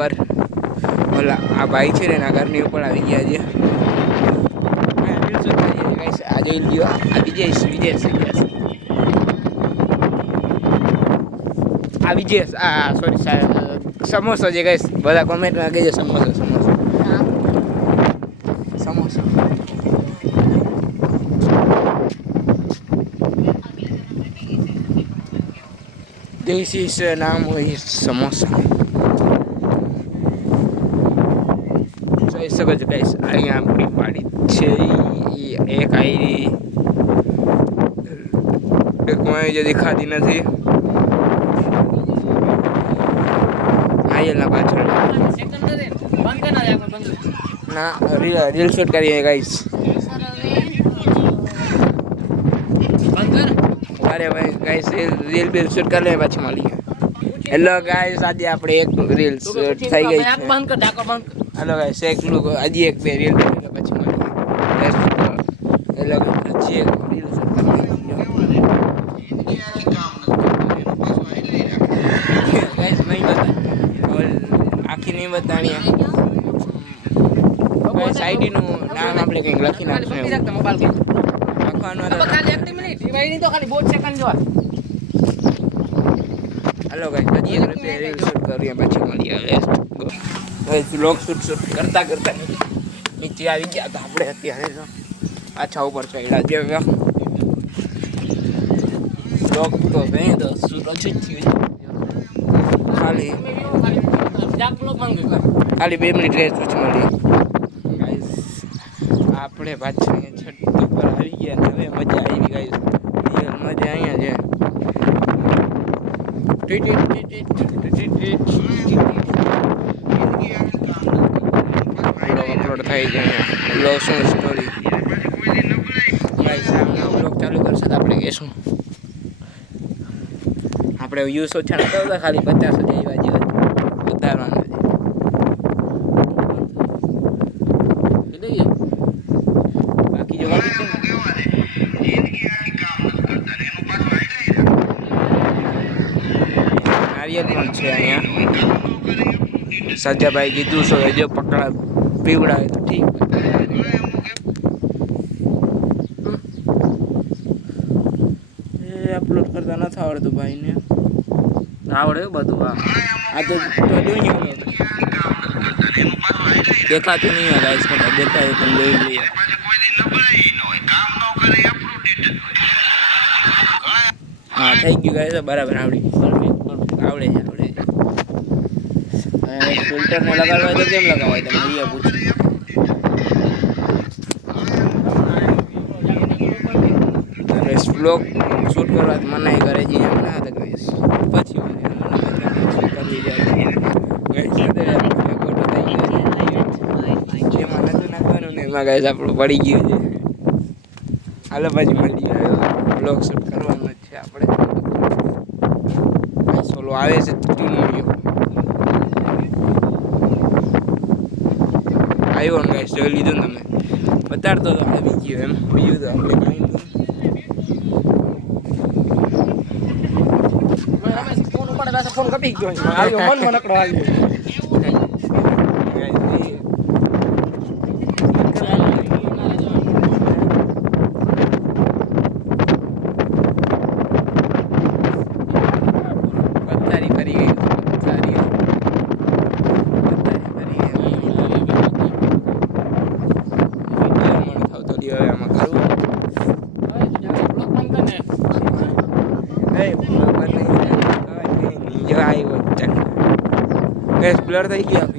ઉપર ઓલા આ ભાઈ છે ને એના ઘરની ઉપર આવી ગયા છે. આ જોઈ લ્યો, આ વિજેશ આ વિજેશ આ સોરી સમોસો છે ગાઈસ. બધા કોમેન્ટમાં કહેજો સમોસો દેશી નામ હોય સમોસા. જોઈ શકો છો ગાઈસ, અહીંયા આપણી વાડી છે. એક આયરી એક માય જે દેખાતી નથી. આયેલા પાછળ ના રીલ શૂટ કરીએ ગાઈસ. અરે ભાઈ ગાઈસ રીલ બિલ શૂટ કરી લે પછી મળીએ. હેલો ગાઈસ, આજે આપણે એક રીલ શૂટ થઈ ગઈ છે. હેલો ગાઈસ, એક લુક આજે એક બે રીલ પછી મળીએ. હેલો ગાઈસ, એક રીલ શૂટ કરી ગાઈસ. નહીં બતા આખી નહીં બતાણી. ગાઈસ આઈડી નું નામ આપણે કંઈક લખી નાખશું. હેલો ગાઈસ, હજી એક રીલ શૂટ કરીએ પછી મળીએ. ગાઈસ વ્લોગ શૂટ કરતા નીચે આવી ગયા હતા આપણે. અત્યારે પાછા ઉપર ચડ્યા છે. વ્લોગ તો ગઈ તો શૂટ ઓછી થયું. ખાલી 2 મિનિટ રહે પછી મળીએ. ગાઈસ આપણે પાછા અહીંયા છત ઉપર આવી ગયા. હવે મજા આવી ગાઈસ, મજા અહીંયા છે. અપલોડ થઈ જાય લો શું સ્ટોરી ગાઈસ. આપણે વ્લોગ ચાલુ કરશે તો આપણે કહેશું આપણે વ્યૂઝ ઓછા નતા હોતા, ખાલી 50 જ આવ્યા જેવા વધારવાના છે. બાકી જોવાનું છે. નારિયેલ પણ છે અહીંયા. સજાભાઈ કીધું છો જો પકડા પીવડાવે તો ઠીક. અપલોડ કરતા નથી આવડતું ભાઈને. આવડે બધું. આ તો દેખાતું નહીં હોય ગાઈસ. દેખાય પણ જોઈ લઈએ. હા થઈ ગયું ગાઈસ, બરાબર આવડે છે. ફિલ્ટર ને લગાડવા તો કેમ લગાવાય તમે એ પૂછો. વ્લોગ શૂટ કરવા મનાઈ કરે છે એમ ના હતા ગાઈસ. પછી કરી જાય જેમાં નતું નાખવાનું ને એમાં ગાઈસ આપણું પડી ગયું છે. હાલો પછી મળીએ. વ્લોગ શૂટ કરવાનો જ છે આપણે. સોલો આવે છે આવ્યો ને ગાઈસ, જોઈ લીધું ને તમે. બતાડતો તો આવી ગયો એમ બીજું તો આપણે કાંઈ નહીં. ફોન કપી ગયો આવ્યો મન નકડો આવ્યો. બ્લર થઈ ગયા.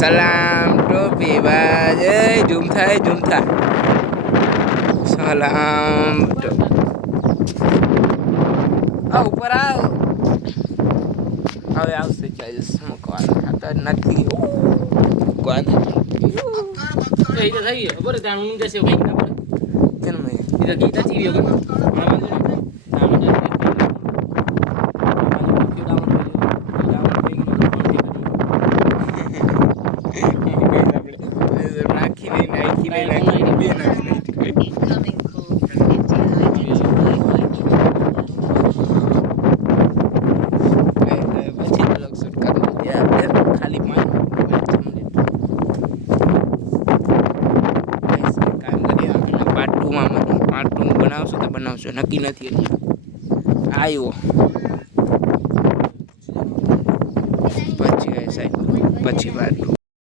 સલામ ટોપી બાજ ઝૂમ થાય. સલામ ઉપર આવ. હવે આવશે ચાર્જસ મૂકવાનો ખાતો નથી. થઈ ગયો બરાબર. ત્યાં હું જશે કઈ ના પડે. કેમ નહીં ગીતા ચીવી બનાવશો તો બનાવશો, નક્કી નથી હજી. આવ્યો પછી સાહેબ પછી વાત